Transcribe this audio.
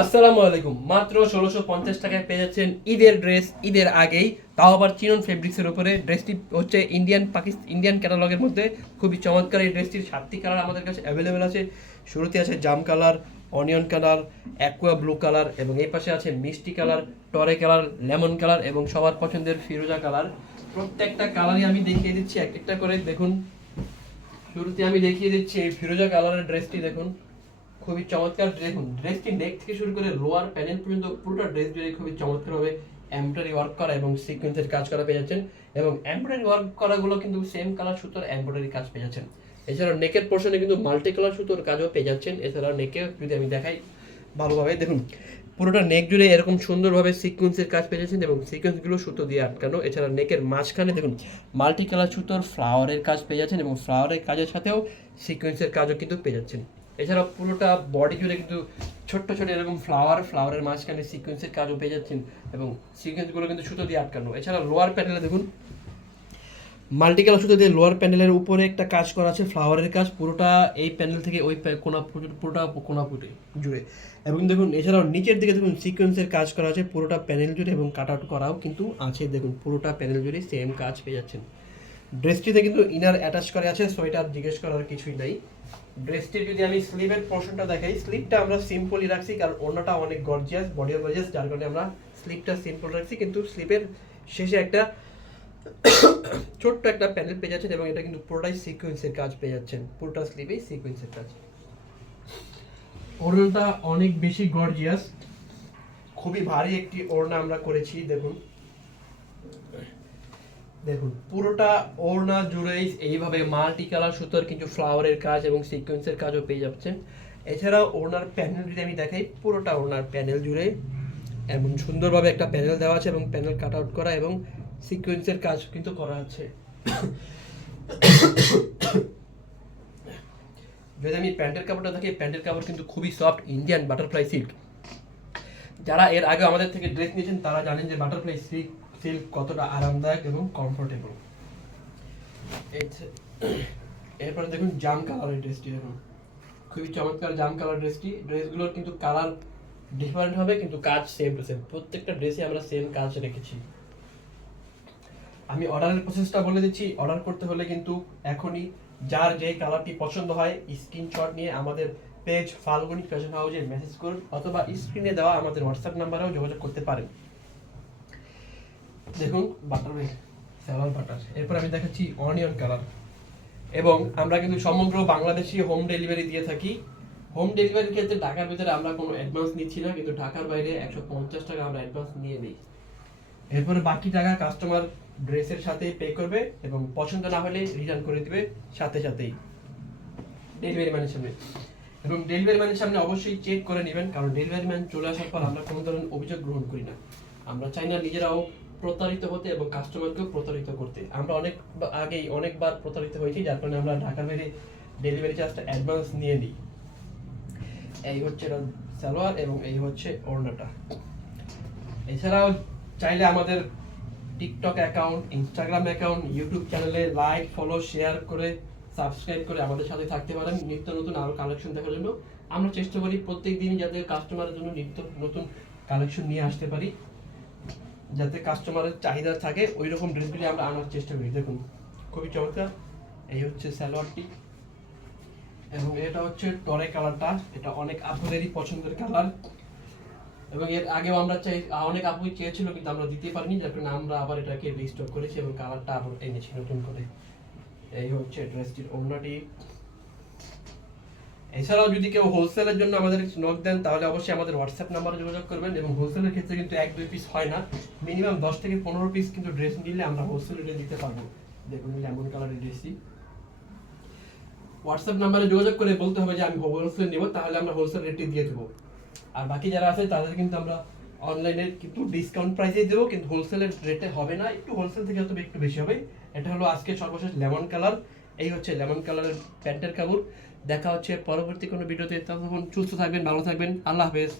আসসালামু আলাইকুম। মাত্র ১৬৫০ টাকায় পেয়ে যাচ্ছেন ঈদের ড্রেস, ঈদের আগেই, তাও আবার চিনন ফেব্রিক্সের উপরে। ড্রেসটি হচ্ছে ইন্ডিয়ান ক্যাটালগের মধ্যে খুবই চমৎকার। এই ড্রেসটির 7টি কালার আমাদের কাছে অ্যাভেলেবেল আছে। শুরুতে আছে জাম colour, onion colour, aqua blue colour, এবং এই পাশে আছে মিষ্টি কালার, টরে কালার, লেমন কালার, এবং সবার পছন্দের ফিরোজা কালার। প্রত্যেকটা কালারই আমি দেখিয়ে দিচ্ছি এক একটা করে। দেখুন, শুরুতে আমি দেখিয়ে দিচ্ছি এই ফিরোজা কালারের ড্রেসটি। দেখুন, খুবই চমৎকার। দেখুন, ড্রেসটি নেক থেকে শুরু করে লোয়ার প্যানেল পর্যন্ত পুরোটা ড্রেস জুড়ে খুবই চমৎকারভাবে এমব্রয়ডারি ওয়ার্ক করা এবং সিকোয়েন্সের কাজ করা পেয়ে যাচ্ছেন। এবং এমব্রয়ডারি ওয়ার্ক করাগুলো কিন্তু সেম কালার সুতোর এমব্রয়ডারি কাজ পেয়ে যাচ্ছেন। এছাড়াও নেকের পোর্শনে কিন্তু মাল্টি কালার সুতোর কাজও পেয়ে যাচ্ছেন। এছাড়াও নেকে যদি আমি দেখাই ভালোভাবে, দেখুন পুরোটা নেক জুড়ে এরকম সুন্দরভাবে সিকোয়েন্সের কাজ পেয়ে যাচ্ছেন এবং সিকোয়েন্সগুলো সুতো দিয়ে আটকানো। এছাড়া নেকের মাঝখানে দেখুন মাল্টি কালার সুতোর ফ্লাওয়ারের কাজ পেয়ে যাচ্ছেন এবং ফ্লাওয়ারের কাজের সাথেও সিকোয়েন্সের কাজও কিন্তু পেয়ে যাচ্ছেন। এছাড়া পুরোটা বডি জুড়ে কিন্তু ছোট্ট ছোট এরকম ফ্লাওয়ারের মাঝখানে সিকোয়েন্সের কাজও পেয়ে যাচ্ছেন এবং সিকোয়েন্সগুলো কিন্তু সুতো দিয়ে আটকানো। এছাড়া লোয়ার প্যানেলে দেখুন মাল্টি কালার সুতো দিয়ে লোয়ার প্যানেলের উপরে একটা কাজ করা আছে ফ্লাওয়ারের কাজ, পুরোটা এই প্যানেল থেকে ওই কোনা পুরোটা কোনা জুড়ে। এবং দেখুন এছাড়াও নিচের দিকে দেখুন সিকোয়েন্সের কাজ করা আছে পুরোটা প্যানেল জুড়ে এবং কাট আউট করাও কিন্তু আছে। দেখুন পুরোটা প্যানেল জুড়ে সেম কাজ পেয়ে যাচ্ছেন। ড্রেসটিতে কিন্তু ইনার অ্যাটাচ করা আছে, সোয়েটার জিজ্ঞেস করার কিছুই নাই। ড্রেসটির যদি আমি স্লিভের পোর্শনটা দেখাই, স্লিভটা আমরা সিম্পলই রাখছি কারণ ওড়নাটা অনেক গর্জিয়াস, বডিও গর্জিয়াস, যার কারণে আমরা স্লিভটা সিম্পল রাখছি। কিন্তু স্লিভের শেষে একটা ছোট্ট একটা প্যানেল পেয়ে যাচ্ছেন এবং এটা কিন্তু পুরোটাই সিকোয়েন্সের কাজ পেয়ে যাচ্ছেন। পুরোটা স্লিভেই সিকোয়েন্সের কাজ। ওড়নাটা অনেক বেশি গর্জিয়াস, খুবই ভারী একটি ওড়না আমরা করেছি। দেখুন দেখুন পুরোটা ওড়না জুড়েই এইভাবে মাল্টি কালার সুতোর কিন্তু ফ্লাওয়ারের কাজ এবং সিকোয়েন্সের কাজও পেয়ে যাচ্ছেন। এছাড়াও ওড়নার প্যানেল যদি আমি দেখাই, পুরোটা ওড়নার প্যানেল জুড়ে এমন সুন্দরভাবে একটা প্যানেল দেওয়া আছে এবং প্যানেল কাট আউট করা এবং সিকোয়েন্সের কাজ কিন্তু করা আছে। যদি আমি প্যান্টের কাপড়টা দেখি, প্যান্টের কাপড় কিন্তু খুবই সফট, ইন্ডিয়ান বাটারফ্লাই সিল্ক। যারা এর আগে আমাদের থেকে ড্রেস নিয়েছেন তারা জানেন যে বাটারফ্লাই সিল্ক কতটা আরামদায়ক এবং কমফোর্টেবল। এরপরে দেখুন জাম কালারের ড্রেসটি। দেখুন খুবই চমৎকার জাম কালার ড্রেসটি। ড্রেসগুলোর কিন্তু কালার ডিফারেন্ট হবে কিন্তু কাজ সেম টু সেম। প্রত্যেকটা ড্রেসে আমরা সেম কাজ রেখেছি। আমি অর্ডারের প্রসেসটা বলে দিচ্ছি। অর্ডার করতে হলে কিন্তু এখনই যার যে কালারটি পছন্দ হয় স্ক্রিনশট নিয়ে আমাদের পেজ ফাল্গুনি ফ্যাশন হাউসে মেসেজ করুন অথবা স্ক্রিনে দেওয়া আমাদের হোয়াটসঅ্যাপ নাম্বারেও যোগাযোগ করতে পারেন। দেখুন বাটার সালোয়ার বাটার। এরপর আমি দেখাচ্ছি অনিয়ন কালার। এবং আমরা কিন্তু সমগ্র বাংলাদেশি হোম ডেলিভারি দিয়ে থাকি। হোম ডেলিভারির ক্ষেত্রে ঢাকার ভিতরে আমরা কোনো অ্যাডভান্স নিচ্ছি না, কিন্তু ঢাকার বাইরে 150 টাকা আমরা অ্যাডভান্স নিয়ে নিই। এরপরে বাকি টাকা কাস্টমার ড্রেসের সাথে পে করবে এবং পছন্দ না হলে রিটার্ন করে দিবে সাথে সাথেই ডেলিভারি ম্যানের সামনে। এবং ডেলিভারি ম্যানের সামনে অবশ্যই চেক করে নেবেন, কারণ ডেলিভারি ম্যান চলে আসার পর আমরা কোনো ধরনের অভিযোগ গ্রহণ করি না। আমরা চাই না নিজেরাও প্রতারিত হতে এবং কাস্টমারকেও প্রতারিত করতে। আমরা অনেকবার প্রতারিত হয়েছি, যার কারণে আমরা ঢাকার বাইরে ডেলিভারি চার্জটা অ্যাডভান্স নিয়ে নিই। এই হচ্ছে সালোয়ার এবং এই হচ্ছে ওড়নাটা। এছাড়াও চাইলে আমাদের TikTok account, Instagram account, YouTube চ্যানেলে লাইক, ফলো, শেয়ার করে সাবস্ক্রাইব করে আমাদের সাথে থাকতে পারেন নিত্য নতুন আরও কালেকশন দেখার জন্য। আমরা চেষ্টা করি প্রত্যেক দিনই যাতে কাস্টমারের জন্য নিত্য নতুন কালেকশন নিয়ে আসতে পারি, যাতে কাস্টমারের চাহিদা থাকে ওই রকম ড্রেসগুলি আমরা আনার চেষ্টা করি। দেখুন খুবই চমৎকার। এই হচ্ছে সালোয়ারটি এবং এটা হচ্ছে টরে কালারটা। এটা অনেক আপুদেরই পছন্দের কালার এবং এর আগেও আমরা অনেক আপুই চেয়েছিল কিন্তু আমরা দিতে পারিনি, যার কারণে আমরা আবার এটাকে রিস্টক করেছি এবং কালারটা আবার এনেছি নতুন করে। এই হচ্ছে ড্রেসটির ওড়নাটি। এছাড়াও যদি কেউ হোলসেলের জন্য আমাদের নক দেন তাহলে অবশ্যই আমাদের হোয়াটসঅ্যাপ নাম্বারে যোগাযোগ করবেন। এবং হোলসেলের ক্ষেত্রে কিন্তু 1-2 পিস হয় না, মিনিমাম 10 থেকে 15 পিস কিন্তু ড্রেস নিলে আমরা হোলসেল রেটে দিতে পারবো। দেখুন লেমন কালারের ড্রেসটি। হোয়াটসঅ্যাপ নাম্বারে যোগাযোগ করে বলতে হবে যে আমি হোলসেল নেব, তাহলে আমরা হোলসেল রেটে দিয়ে দেবো। আর বাকি যারা আছে তাদের কিন্তু আমরা অনলাইনে কিন্তু ডিসকাউন্ট প্রাইসে দেবো, কিন্তু হোলসেলের রেটে হবে না, একটু হোলসেল থেকে হয়তো একটু বেশি হবে। এটা হলো আজকে সর্বশেষ লেমন কালার। এই হচ্ছে লেমন কালারের প্যান্টের কাপড়। দেখা হচ্ছে পরবর্তী কোনো ভিডিওতে। ততক্ষণ সুস্থ থাকবেন, ভালো থাকবেন। আল্লাহ হাফেজ।